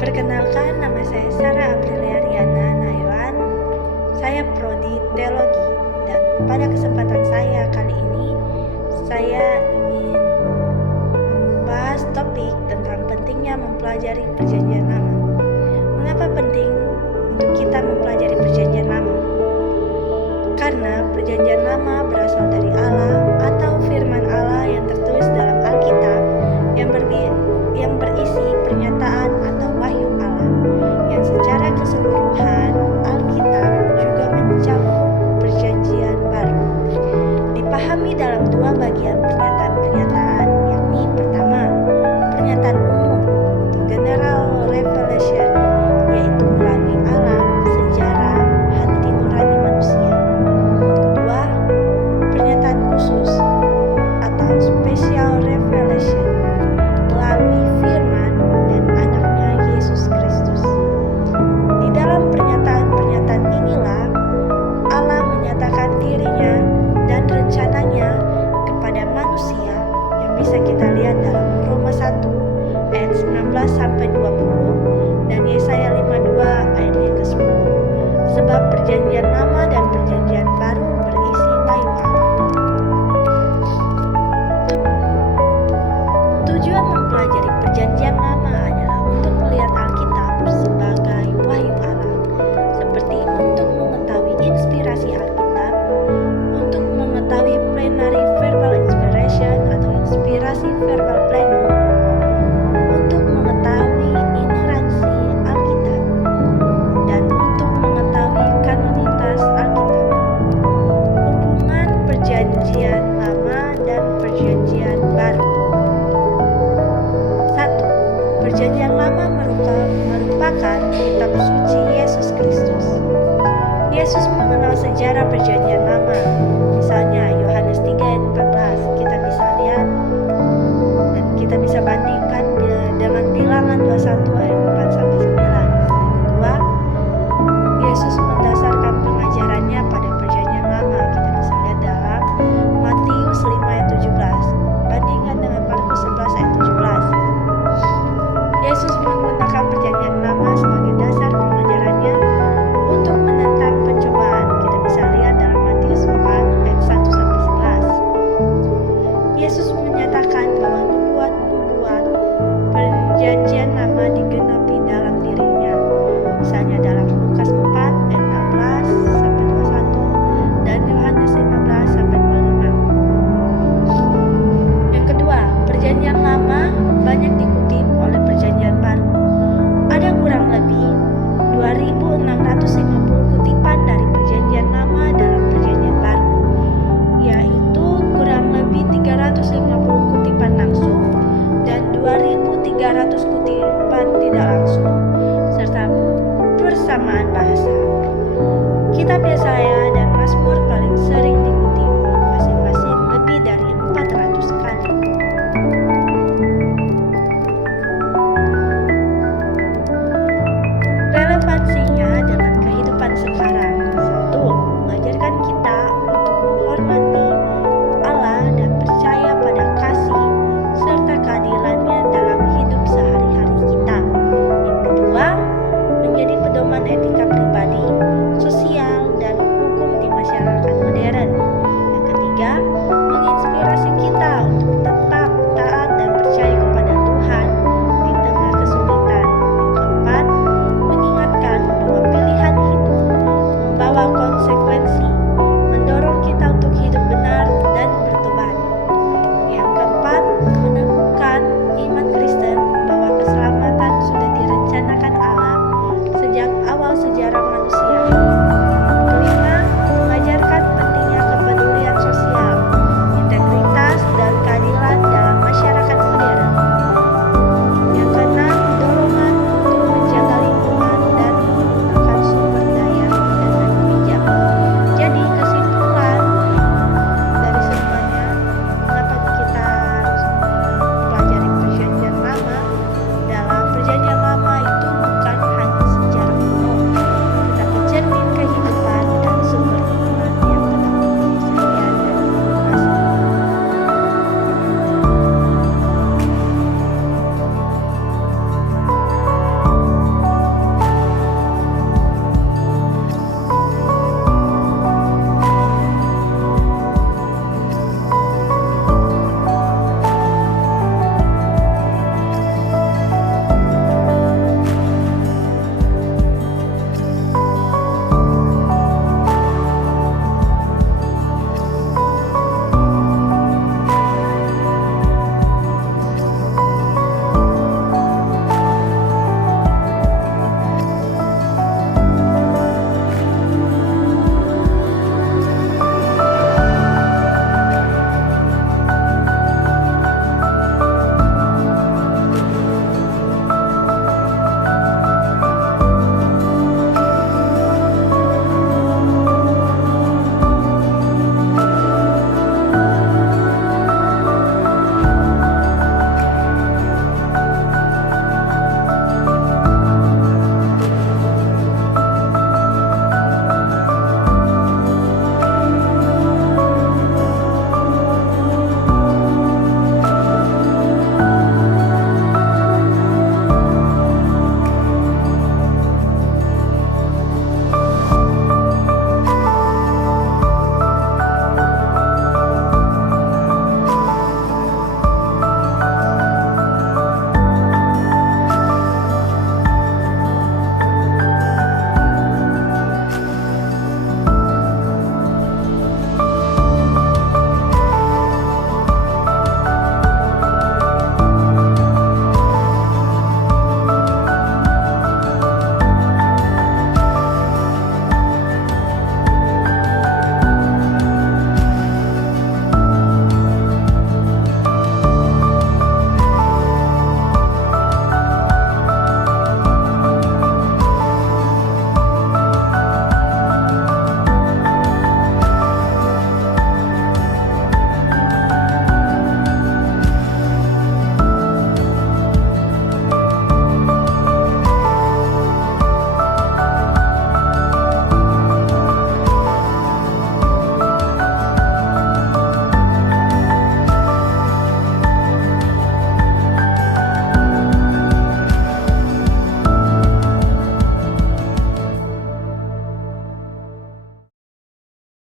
Perkenalkan, nama saya Sarah Aprilia Riana Nayuan. Saya prodi teologi, dan pada kesempatan saya kali ini saya ingin membahas topik tentang pentingnya mempelajari Perjanjian Lama. Mengapa penting untuk kita mempelajari Perjanjian Lama? Karena Perjanjian Lama berasal dari Allah atau firman Allah yang tertulis dalam Alkitab yang berisi pernyataan atau wahyu Allah, yang secara keseluruhan Alkitab juga mencakup Perjanjian Baru. Dipahami dalam dua bagian pernyataan-pernyataan, yakni pertama, pernyataan umum atau general revelation, yaitu melalui alam, sejarah, hati nurani manusia. Kedua, pernyataan khusus atau special revelation, melalui firman dan anaknya Yesus Kristus. Di dalam pernyataan-pernyataan inilah Allah menyatakan dirinya dan rencananya kepada manusia, yang bisa kita lihat dalam Roma 1 ayat 19-20 dan Yesaya 52 ayat yang ke-10. Sebab Perjanjian Lama dan Perjanjian Baru berisi wahyu Allah. Tujuan mempelajari Perjanjian Lama adalah untuk melihat Alkitab sebagai wahyu Allah, seperti untuk mengetahui inspirasi Alkitab, untuk mengetahui plenary verbal inspiration atau inspirasi verbal plenum, untuk mengetahui inerransi Alkitab, dan untuk mengetahui kanonitas Alkitab. Hubungan Perjanjian Lama dan Perjanjian Baru. 1. Perjanjian Lama merupakan kitab suci Yesus Kristus. Yesus mengenal sejarah Perjanjian Lama. Misalnya Yohanes 3 ayat 14 kita bisa lihat dan kita bisa bandingkan dengan Bilangan 21 ayat 4-9. Kedua, Yesus mendasarkan pengajarannya pada Perjanjian Lama. Kita bisa lihat dalam Matius 5 ayat 17. Bandingkan dengan Markus 11 ayat 17. Yesus menggunakan Perjanjian Lama sebagai dasar pengajarannya untuk menentang pencobaan. Kita bisa lihat dalam Matius 4 ayat 1-11. Yesus menyatakan bahwa nubuat-nubuat Perjanjian Lama digenapi dalam dirinya. Misalnya dalam Lukas 4 ayat 16-21 dan Yohanes 15-25. Yang kedua, Perjanjian Lama banyak dikutip oleh Perjanjian Baru. Ada kurang lebih 2.650 kutipan dari Perjanjian Lama dalam Perjanjian Baru, yaitu kurang lebih 350 kutipan langsung dan 2.300 kutipan